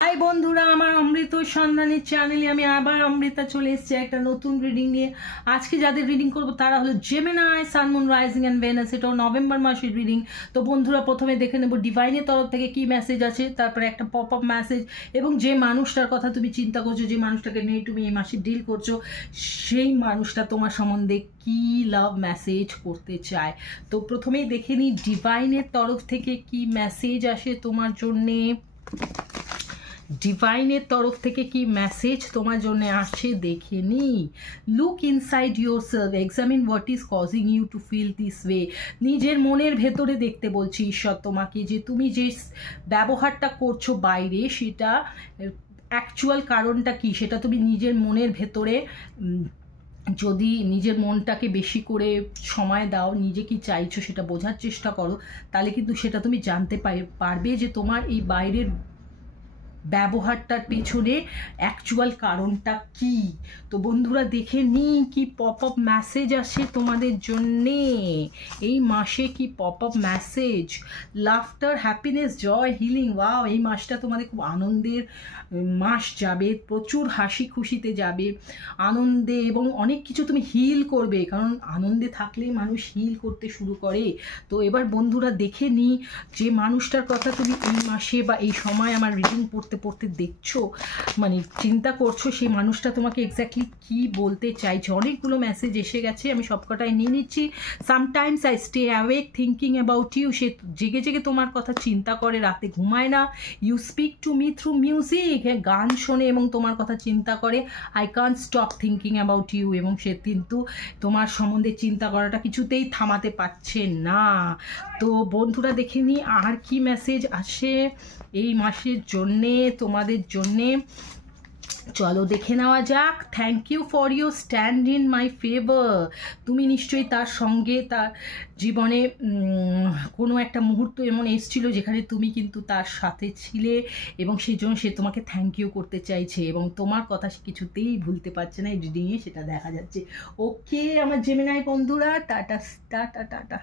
High বন্ধুরা, আমার অমৃত সন্ধানের চ্যানেলে আমি আবার অমৃতা চলে এসেছি একটা নতুন রিডিং নিয়ে। আজকে যাদের রিডিং করবো তারা হলো Gemini, sun, moon, rising and Venus. এটাও নভেম্বর মাসের রিডিং। তো বন্ধুরা, প্রথমে দেখে নেব ডিভাইনের তরফ থেকে কি মেসেজ আছে, তারপরে একটা পপ আপ মেসেজ, এবং যে মানুষটার কথা তুমি চিন্তা করছো, যে মানুষটাকে নিয়ে তুমি এই মাসে ডিল করছো, সেই মানুষটা তোমার সম্বন্ধে কি লাভ মেসেজ করতে চায়। তো প্রথমেই দেখে নিই ডিভাইনের তরফ থেকে কি মেসেজ আসে তোমার জন্যে। ডিভাইনের তরফ থেকে কি মেসেজ তোমার জন্য আসছে দেখে নি। Look inside yourself, examine what is causing you to feel this way. নিজের মনের ভেতরে দেখতে বলছি ঈশ্বর তোমাকে, যে তুমি যে ব্যবহারটা করছো বাইরে, সেটা অ্যাকচুয়াল কারণটা কি, সেটা তুমি নিজের মনের ভেতরে যদি নিজের মনটাকে বেশি করে সময় দাও, নিজে কি চাইছো সেটা বোঝার চেষ্টা করো, তাহলে কিন্তু সেটা তুমি জানতে পারবে যে তোমার এই বাইরের ব্যবহারটার পেছনে অ্যাকচুয়াল কারণটা কি। তো বন্ধুরা, দেখে নিই কি পপ আপ মেসেজ আসে তোমাদের জন্যে এই মাসে। কি pop up message? Laughter, happiness, joy, healing. Wow, এই মাসটা তোমাদের খুব আনন্দের মাস যাবে, প্রচুর হাসি খুশিতে যাবে, আনন্দে, এবং অনেক কিছু তুমি হিল করবে, কারণ আনন্দে থাকলেই মানুষ হিল করতে শুরু করে। তো এবার বন্ধুরা দেখে নিই যে মানুষটার কথা তুমি এই মাসে বা এই সময় আমার রিডিং পড়তে পড়তে দেখছো, মানে চিন্তা করছো, সেই মানুষটা তোমাকে এক্স্যাক্টলি কি বলতে চাইছে। অনেকগুলো মেসেজ এসে গেছে, আমি সবকটাই নিয়ে নিচ্ছি। Sometimes I stay awake thinking about you, সে জেগে জেগে তোমার কথা চিন্তা করে, রাতে ঘুমায় না। You speak to me through music, হ্যাঁ, গান শোনে এবং তোমার কথা চিন্তা করে। I can't stop thinking about you, এবং সে কিন্তু তোমার সম্বন্ধে চিন্তা করাটা কিছুতেই থামাতে পারছে না। তো বন্ধুরা, দেখে নিই আর কি মেসেজ আসে এই মাসের জন্যে তোমাদের জন্যে। চলো দেখে নেওয়া যাক। Thank you for your stand in my favour. তুমি নিশ্চয়ই তার সঙ্গে, তার জীবনে কোনো একটা মুহূর্ত এমন এসেছিল যেখানে তুমি কিন্তু তার সাথে ছিলে, এবং সেই জন্য সে তোমাকে থ্যাংক ইউ করতে চাইছে, এবং তোমার কথা সে কিছুতেই ভুলতে পারছে না। এই রিডিংয়ে সেটা দেখা যাচ্ছে। ওকে আমার জেমিনাই বন্ধুরা, টাটা টাটা টাটা।